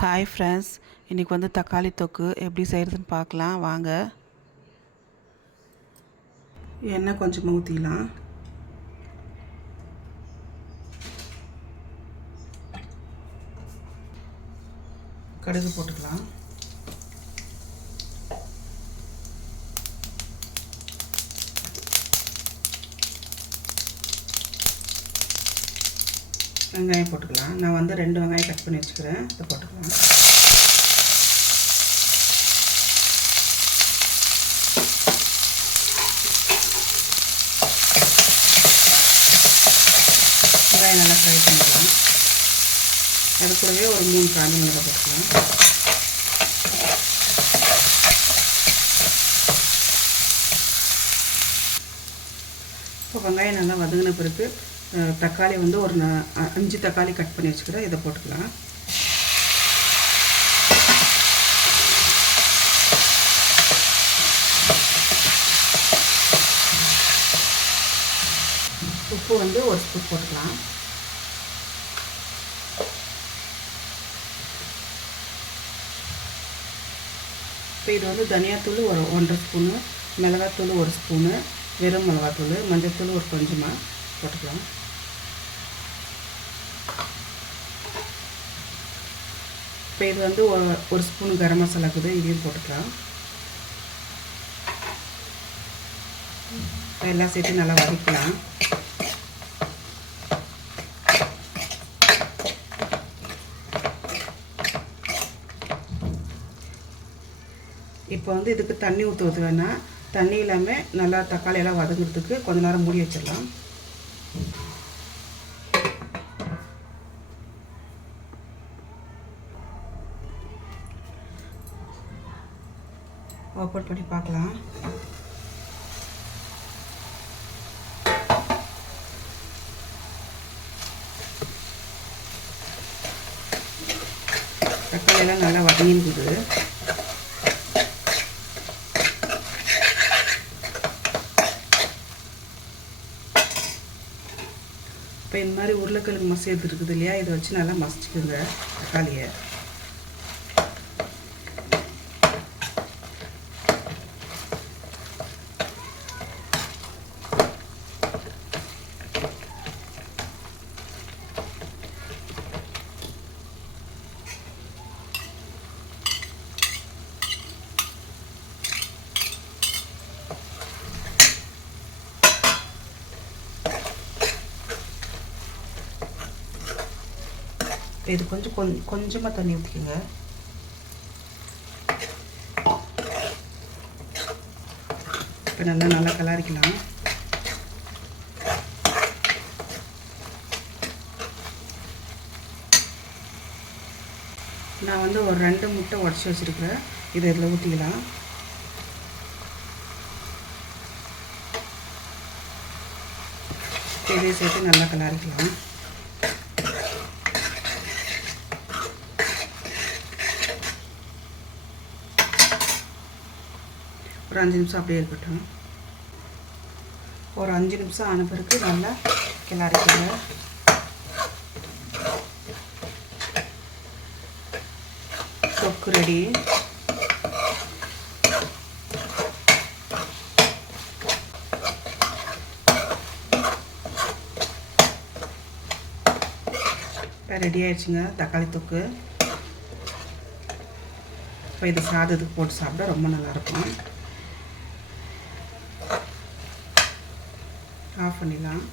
Hi friends, இன்றைக்கி வந்து தக்காளி தொக்கு எப்படி செய்கிறதுன்னு பார்க்கலாம் வாங்க. எண்ணெய் கொஞ்சம் ஊற்றிக்கலாம். கடுகு போட்டுக்கலாம். வெங்காயம் போட்டுக்கலாம். நான் வந்து 2 வெங்காயம் கட் பண்ணி வச்சுக்கிறேன், இதை போட்டுக்கலாம். வெங்காயம் நல்லா ஃப்ரை பண்ணிக்கலாம். அது கூடவே ஒரு 3 காஞ்ச மிளகாய் போட்டுக்கலாம். இப்போ வெங்காயம் நல்லா வதங்கின பிறகு தக்காளி வந்து ஒரு 5 தக்காளி கட் பண்ணி வச்சுக்கிறேன், இதை போட்டுக்கலாம். உப்பு வந்து 1 ஸ்பூன் போட்டுக்கலாம். இப்போ இது வந்து தனியாத்தூள் ஒரு 1.5 ஸ்பூனு, மிளகாத்தூள் 1 ஸ்பூனு, வெறும் மிளகாத்தூள், மஞ்சள்தூள் ஒரு கொஞ்சமாக போட்டுக்கலாம். இப்போ இது வந்து 1 ஸ்பூன் கரம் மசாலா கூட இதையும் போட்டுக்கலாம். எல்லாம் சேர்த்து நல்லா வதக்கலாம். இப்போ வந்து இதுக்கு தண்ணி ஊற்றுவது வேணாம். தண்ணி இல்லாமல் நல்லா தக்காளி எல்லாம் வதங்கிறதுக்கு கொஞ்ச நேரம் மூடி வச்சிடலாம். ஓப்பன் பண்ணி பார்க்கலாம். தக்காளி எல்லாம் நல்லா வதங்கிடுது. இப்போ இந்த மாதிரி உருளைக்கிழங்கு மசியது இருக்குது இல்லையா, இதை வச்சு நல்லா மசிச்சுக்குங்க தக்காளியை. இது கொஞ்சமாக தண்ணி ஊற்றிக்கோங்க. இப்போ நல்லா கலரிக்கலாம். நான் வந்து ஒரு 2 முட்டை உடச்சி வச்சுருக்கிறேன், இதை இதில் ஊற்றிக்கலாம். இதை சேர்த்து நல்லா கலரிக்கலாம். ஒரு 5 நிமிஷம் அப்படியே இருக்கட்டும். ஒரு 5 நிமிஷம் ஆன பிறகு நல்லா கிளறிக்கோங்க. தொக்கு ரெடி. இப்போ ரெடி ஆயிடுச்சுங்க தக்காளி தொக்கு. இப்போ இது சாதத்துக்கு போட்டு சாப்பிட ரொம்ப நல்லாயிருக்கும். ஆஃப் பண்ணிடலாம்.